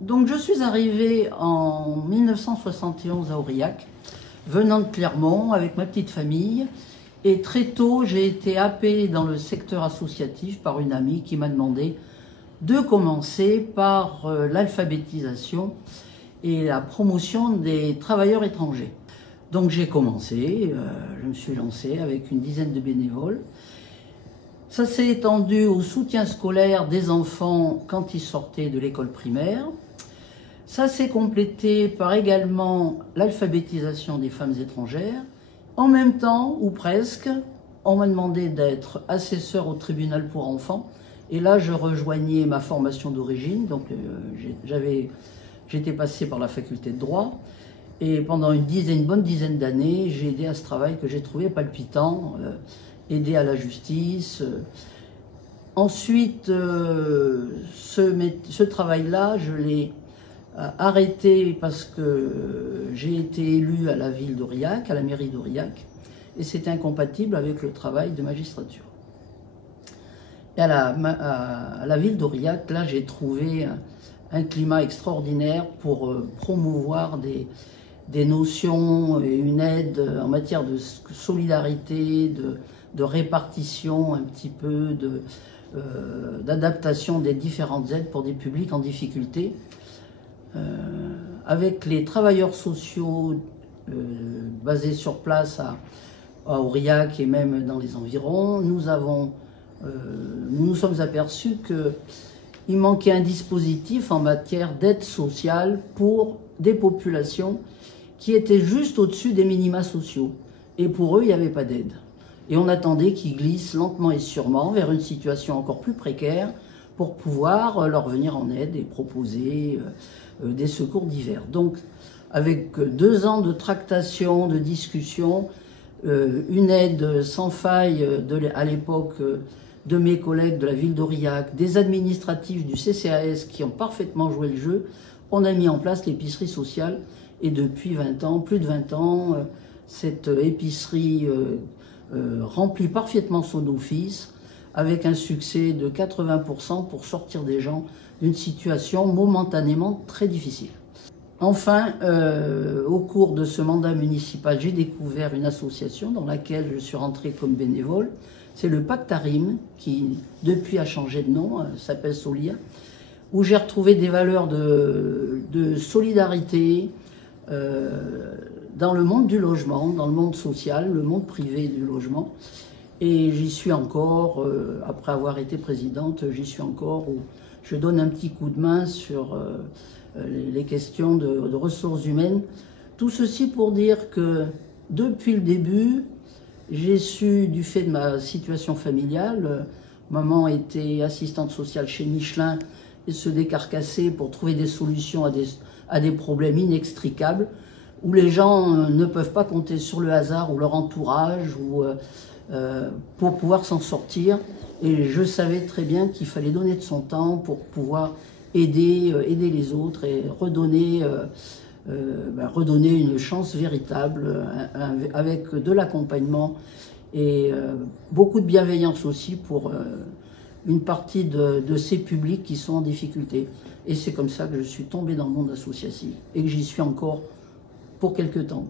Donc je suis arrivée en 1971 à Aurillac, venant de Clermont avec ma petite famille. Et très tôt, j'ai été happée dans le secteur associatif par une amie qui m'a demandé de commencer par l'alphabétisation et la promotion des travailleurs étrangers. Donc j'ai commencé, je me suis lancée avec une dizaine de bénévoles. Ça s'est étendu au soutien scolaire des enfants quand ils sortaient de l'école primaire. Ça s'est complété par également l'alphabétisation des femmes étrangères. En même temps, ou presque, on m'a demandé d'être assesseur au tribunal pour enfants. Et là, je rejoignais ma formation d'origine. Donc, j'étais passé par la faculté de droit. Et pendant une bonne dizaine d'années, j'ai aidé à ce travail que j'ai trouvé palpitant, aider à la justice. Ensuite, ce travail-là, je l'ai arrêté parce que j'ai été élu à la ville d'Aurillac, à la mairie d'Aurillac, et c'était incompatible avec le travail de magistrature. Et à la ville d'Aurillac, là, j'ai trouvé un climat extraordinaire pour promouvoir des notions et une aide en matière de solidarité, de répartition un petit peu, d'adaptation des différentes aides pour des publics en difficulté. Avec les travailleurs sociaux basés sur place à Aurillac et même dans les environs, nous nous sommes aperçus qu'il manquait un dispositif en matière d'aide sociale pour des populations qui étaient juste au-dessus des minima sociaux. Et pour eux, il n'y avait pas d'aide. Et on attendait qu'ils glissent lentement et sûrement vers une situation encore plus précaire pour pouvoir leur venir en aide et proposer des secours divers. Donc, avec 2 ans de tractation, de discussion, une aide sans faille à l'époque de mes collègues de la ville d'Aurillac, des administratifs du CCAS qui ont parfaitement joué le jeu, on a mis en place l'épicerie sociale. Et depuis 20 ans, plus de 20 ans, cette épicerie remplit parfaitement son office, avec un succès de 80% pour sortir des gens d'une situation momentanément très difficile. Enfin, au cours de ce mandat municipal, j'ai découvert une association dans laquelle je suis rentrée comme bénévole. C'est le Pacte Arim, qui depuis a changé de nom, s'appelle Solia, où j'ai retrouvé des valeurs de solidarité dans le monde du logement, dans le monde social, le monde privé du logement. Et j'y suis encore, après avoir été présidente, j'y suis encore où je donne un petit coup de main sur les questions de ressources humaines. Tout ceci pour dire que depuis le début, j'ai su, du fait de ma situation familiale, maman était assistante sociale chez Michelin et se décarcassait pour trouver des solutions à des problèmes inextricables, où les gens ne peuvent pas compter sur le hasard ou leur entourage pour pouvoir s'en sortir. Et je savais très bien qu'il fallait donner de son temps pour pouvoir aider les autres et redonner une chance véritable avec de l'accompagnement et beaucoup de bienveillance aussi pour une partie de ces publics qui sont en difficulté. Et c'est comme ça que je suis tombée dans le monde associatif et que j'y suis encore pour quelque temps.